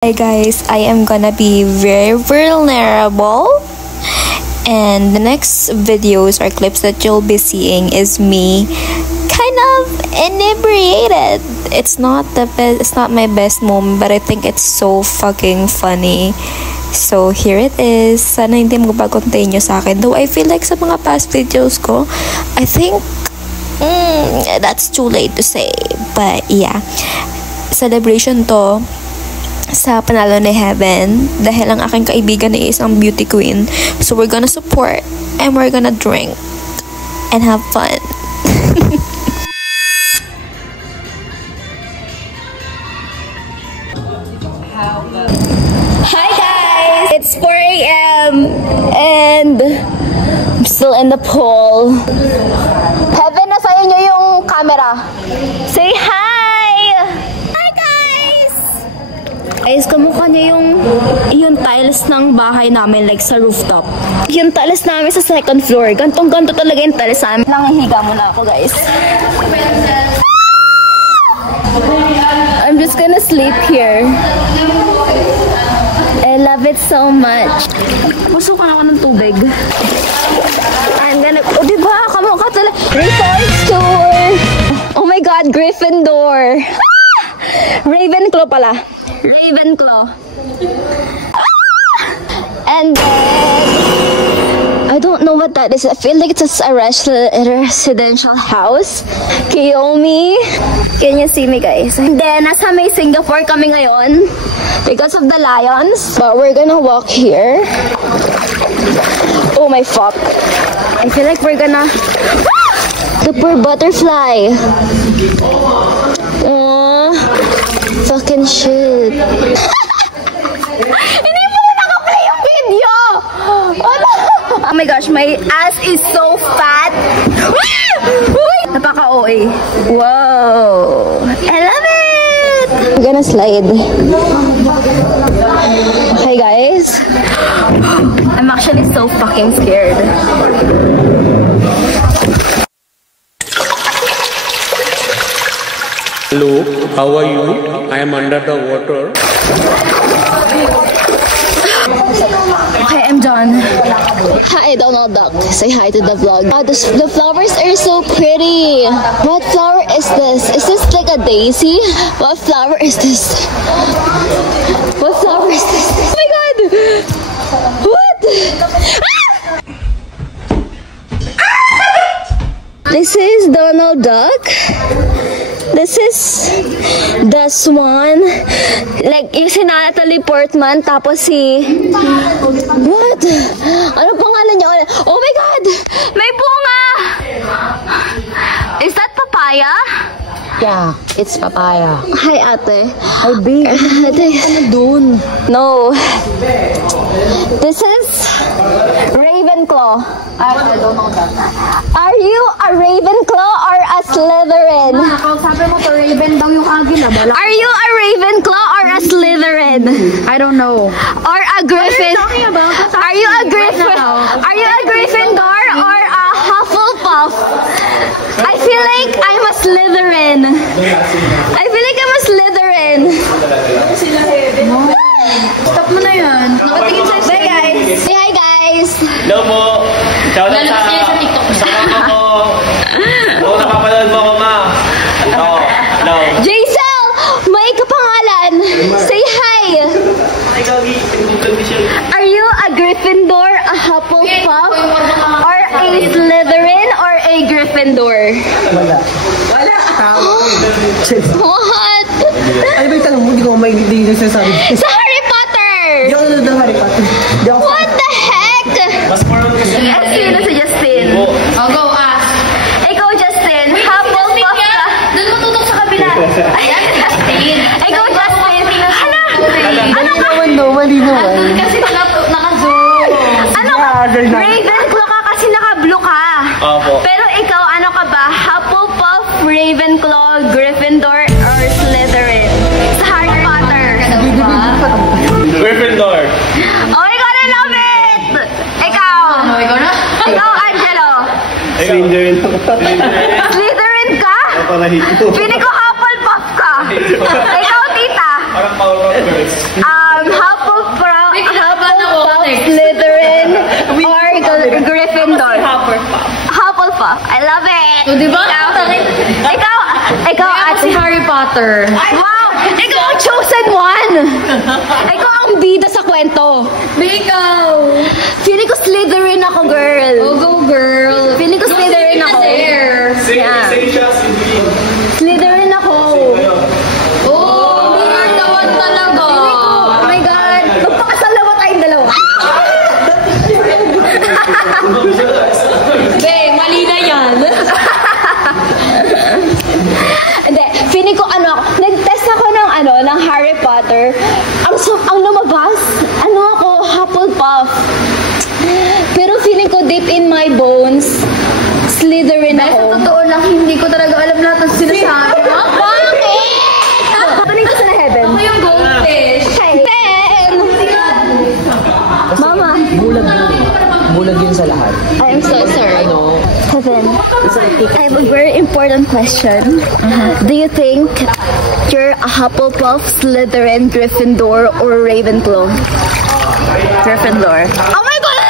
Hi guys, I am gonna be very vulnerable, and the next videos or clips that you'll be seeing is me kind of inebriated. It's not my best moment, but I think it's so fucking funny. So here it is. Sana hindi magpa-continue sa akin. Though I feel like sa mga past videos ko, I think that's too late to say. But yeah, celebration to sa panalo ni Heaven dahil ang aking kaibigan is isang beauty queen. So we're gonna support and we're gonna drink and have fun. Hi guys! It's 4 a.m. and I'm still in the pool. Heaven, nasa inyo yung camera. Say hi! Hi guys! Guys, kamukha niya yung tiles ng bahay namin, like sa rooftop. Yung tiles namin sa second floor. Gantong-ganto talaga yung tiles namin. Nangihiga muna ako guys. I'm just gonna sleep here. I love it so much. Pasukan ako ng tubig. I'm gonna... Oh, diba? Kamukha talaga. Resort tour! Oh my God, Gryffindor! Ravenclaw pala. Ravenclaw. And then... I don't know what that is. I feel like it's a residential house. Kiyomi. Can you see me guys? And then, nasa may Singapore kami ngayon because of the lions. But we're gonna walk here. Oh my fuck. I feel like we're gonna... The poor butterfly. Fucking shit. Hindi mo na naka-play yung video! Oh my gosh, my ass is so fat. Napaka-OA. Whoa! I love it! I'm gonna slide. Okay guys. I'm actually so fucking scared. Hello, how are you? I am under the water. Okay, I'm done. Hi, Donald Duck. Say hi to the vlog. Oh, the flowers are so pretty. What flower is this? Is this like a daisy? What flower is this? What flower is this? Oh my God! What? This is Donald Duck. This is the swan. Like, yung si Natalie Portman, tapos si... What? Ano pangalan niya ulit? Oh my God! May bunga! Is that papaya? Yeah, it's papaya. Hi, ate. Ay, babe. Ano dun? No. This is Ravenclaw. I don't know that. Are you a Ravenclaw or a Slytherin? Sabi mo to, Raven daw yung agila. Are you a Ravenclaw or a Slytherin? I don't know. Or a Griffin? What are you talking about? Are you a Griffin? Are you a Gryffindor or a Hufflepuff? I feel like I'm a Slytherin. I feel like I'm a Slytherin. Stop mo na yan. Bye guys. Say hi guys. Hello po. Shout out sa TikTok. Oo, napapanood mo ko, ma. Hello. Jaisel, may kapangalan. Say hi. Are you a Gryffindor, a Hufflepuff, or a Slytherin, or a Gryffindor? Wala. What? Ano ba yung tanong mo? Hindi ko may sinasabi. Sa Harry Potter! Hindi ako nanonood ng Harry Potter. What the heck? Sino si Justin? I'll go ask. Ikaw, Justin. Hufflepuff ka. Doon mo tutok sa kabila. Ayan, Justin. Ikaw, Justin. Hala! Ano ka? Mali naman. Kasi naka-zoom. Ano ka? Ravenclaw ka kasi naka-blue ka. Opo. Pero ikaw, ano ka ba? Hufflepuff, Ravenclaw, Gryffindor, or Slytherin? Sa Harry Potter. Gryffindor. Oh my God, I love it! Ikaw! Ikaw, Angelo! Slytherin. Slytherin ka? Piling ko Hufflepuff ka! Ikaw, tita! Parang Paolo. Hufflepuff, Slytherin, or Gryffindor? Hufflepuff. I love it. So, diba? Ikaw, Si Harry Potter. wow! Ikaw ang chosen one! Ikaw ang bida sa kwento. Ikaw. Feeling ko Slytherin ako, girl. Oh, go girl. Feeling ko Slytherin ako. Yeah. Slytherin ako. Oh, naman talaga. Oh my God. Magpakasal naman tayong dalawa. Be, mali na yan. Hindi, feeling ko nag-test ako ng Harry Potter. Ang lumabas, ako, Hufflepuff. Pero feeling ko deep in my bones, Slytherin ako. Sa totoo lang, hindi ko talaga alam lahat ng sinasabi. Bakit? Tuning ko sa heaven. Ako yung goldfish. Ben! Mama. Bulag yun sa lahat. I am so sorry. Ano? Heaven, I have a very important question. Do you think you're a Hufflepuff, Slytherin, Gryffindor, or Ravenclaw? Gryffindor. Oh my God!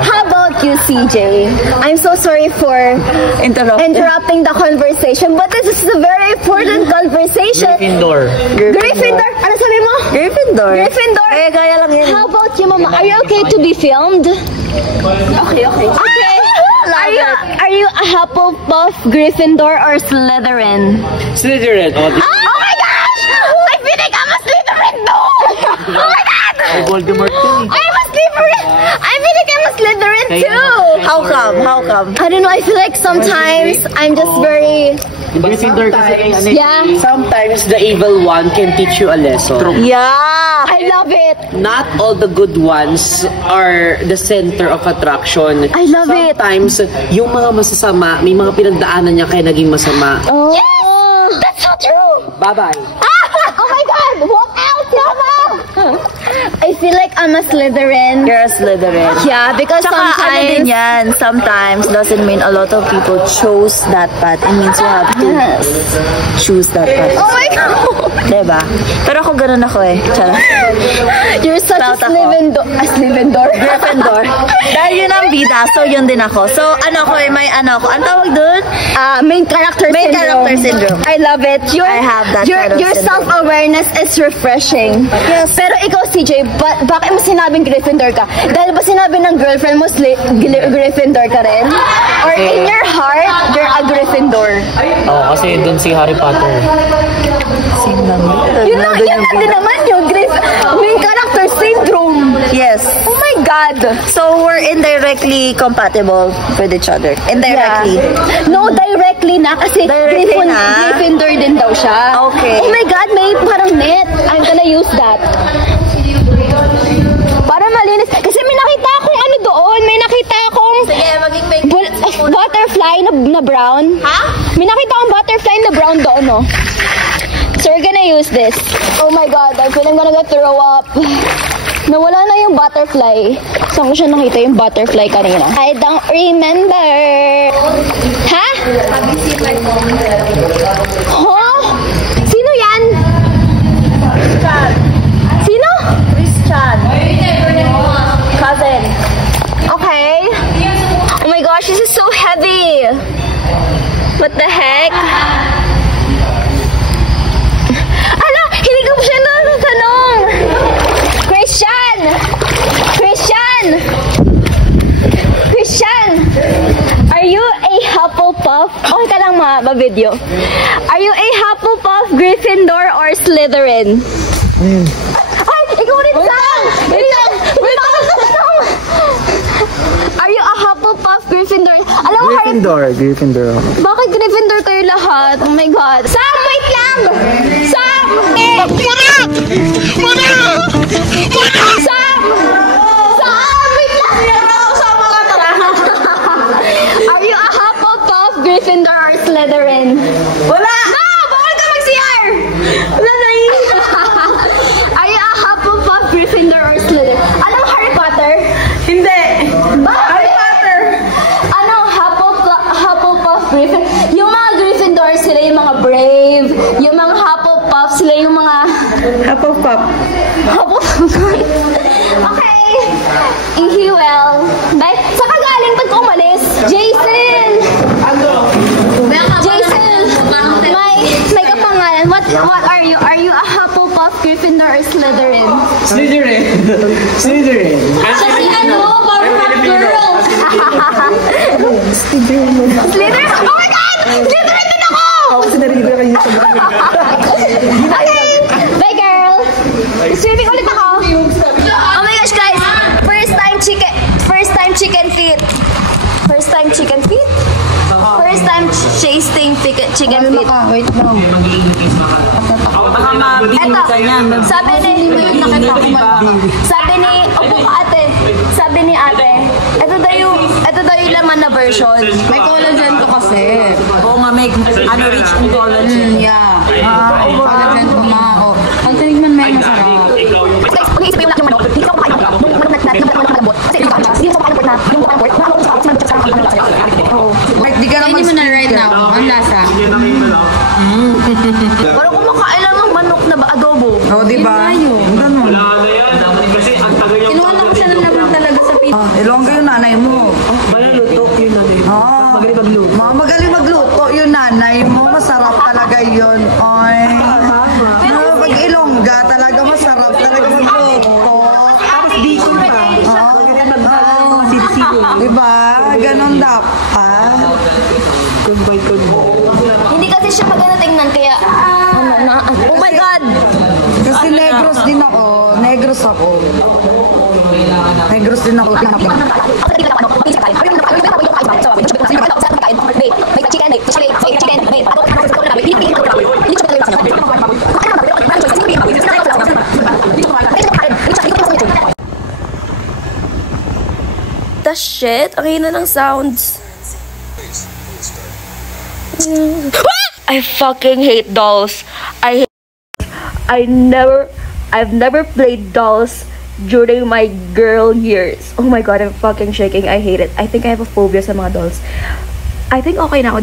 How about you, CJ? I'm so sorry for interrupting the conversation, but this is a very important conversation. Gryffindor. Gryffindor? Ano sabi mo? Gryffindor. Gryffindor? Kaya lang yun. How about you, Mama? Are you okay to be filmed? Okay. Are you a Hufflepuff, Gryffindor, or Slytherin? Slytherin. Oh my gosh! I feel like I'm a Slytherin too! Oh my God! Voldemort yun. I'm a Slytherin! I feel like I'm a Slytherin too! How come? I don't know, I feel like sometimes I'm just very... Gryffindor kasi Yeah. sometimes the evil one can teach you a lesson. Yeah! I love it! Not all the good ones are the center of attraction. I love it. Sometimes, yung mga masasama, may mga pinagdaanan niya kaya naging masama. Oh. Yes! That's so true! Bye-bye. Oh my God! Walk out, Mama! I feel like I'm a Slytherin. You're a Slytherin. Yeah, because Sometimes doesn't mean a lot of people chose that path. It means you have to choose that path. Oh my God! Diba? Pero ako ganun ako eh. Charot. You're such a Proud ako. Slytherin. Gryffindor. Dahil yun ang bida, so yun din ako. So ano ko eh, may ano ko. Ang tawag dun? Main character Main syndrome. character syndrome. I love it. I have that kind of Your syndrome. self-awareness is refreshing. Yes. Pero ikaw, CJ, bakit mo sinabing Gryffindor ka? Dahil ba sinabi ng girlfriend mo Gryffindor ka rin? Or in your heart, you're a Gryffindor? Oo, kasi dun si Harry Potter. Yun na din naman yung main character syndrome. Yes. Oh my God. So we're indirectly compatible with each other. Indirectly. Yeah. No, directly na kasi Directly na? Gryffindor din daw siya. Okay. Oh my God, may parang net. I'm gonna use that. Para malinis. Kasi may nakita akong ano doon. May nakita akong butterfly na brown. Ha? May nakita akong butterfly na brown doon, no? So we're gonna use this. Oh my God, I feel I'm gonna throw up. Nawala na yung butterfly. Saan ko siya nakita yung butterfly kanina? I don't remember. Ha? Huh? Sino yan? Sino? Christian. Cousin. Okay. Oh my gosh, this is so heavy. What the heck? Ala, hindi ko pa siya natanong. Christian! Are you a Hufflepuff? Okay ka lang ma-video. Are you a Hufflepuff, Gryffindor, or Slytherin? Ay, ikaw rin, Sam! Wait lang! Are you a Hufflepuff, Gryffindor? Alam mo, Gryffindor. bakit Gryffindor kayo lahat? Oh my God. Sam, wait lang! Sam! Sam! Wait lang! Are you a Hufflepuff, Gryffindor, or Slytherin? Wala! No! Bawal ka mag-CR! Wala na yun! Are you a Hufflepuff, Gryffindor, or Slytherin? Alam mo Harry Potter? Hindi! Harry Potter! Ano? Hufflepuff, Gryffindor? Yung mga Gryffindor, sila yung mga brave. Yung mga Hufflepuff, sila yung mga Hufflepuff. Okay. Ihiwell. Saka galing, ba't ka umalis? Jason! Jason! May kapangalan. What are you? Are you a Hufflepuff, Gryffindor, or Slytherin? Slytherin. Slytherin. Siya si ano, Powerpuff Girls. Slytherin? Oh my God! Slytherin din ako! Okay. Bye, girl. Swimming ulit ako. Oh my gosh, guys. First time chicken feet. First time chicken feet? First time tasting chicken feet. Wait lang. Baka mabigyan ka niyan. Sabi ni, opo ka ate. Sabi ni ate, ito daw yung laman na version. May collagen to kasi. Oo nga, may rich in collagen. Yeah. Collagen to nga. Ang tinigman may masarap. Guys, pag-iisip yung manok, hindi ko kumain ng manok natin, yung malambot. Kasi hindi ko kumain ng pork na, yung pork, na ako sa Di ka naman mo na right now. Ang lasa. Parang kumakain lang ng manok na adobo. Oh, di ba? Ganun. Kinuha lang ko siya ng laman talaga sa pizza. Ilongga yung nanay mo. Luto yung nanay. Magaling magluto. Magaling magluto yung nanay mo. Masarap talaga yun. Oy. Pag ilongga, talaga masarap talaga magluto. Tapos biko pa. Diba? Ganon dapat. Hindi kasi siya maganda tingnan, kaya oh my God! Kasi negros din ako. Negros ako. Negros din ako. The shit? Ang hina ng sounds. I fucking hate dolls. I've never played dolls during my girl years. Oh my god, I'm fucking shaking. I hate it. I think I have a phobia sa mga dolls. I think okay na ako.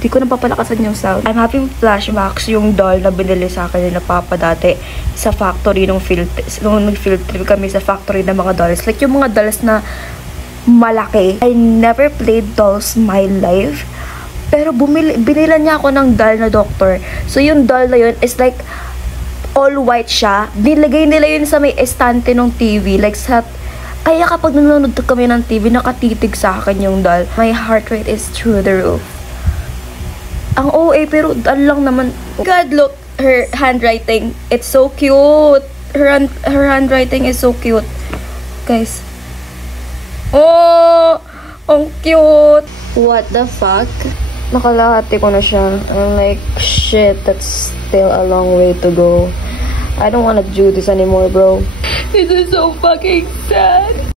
Di ko napapalakasan yung sound. I'm having flashbacks yung doll na binili sa akin na papa dati sa factory nung nag-field trip kami sa factory ng mga dolls. Like yung mga dolls na malaki. I never played dolls my life. Pero binilan niya ako ng doll na doctor. So yung doll na yun is like all white siya. Nilagay nila yun sa may estante ng TV. Like kaya kapag nanonood kami ng TV, nakatitig sa akin yung doll. My heart rate is through the roof. Ang OA, pero doll lang naman. God, look, her handwriting. It's so cute. Her handwriting is so cute. Guys. Oh! Ang cute! What the fuck? Nakalahati ko na siya. I'm like, shit, that's still a long way to go. I don't wanna do this anymore, bro. This is so fucking sad.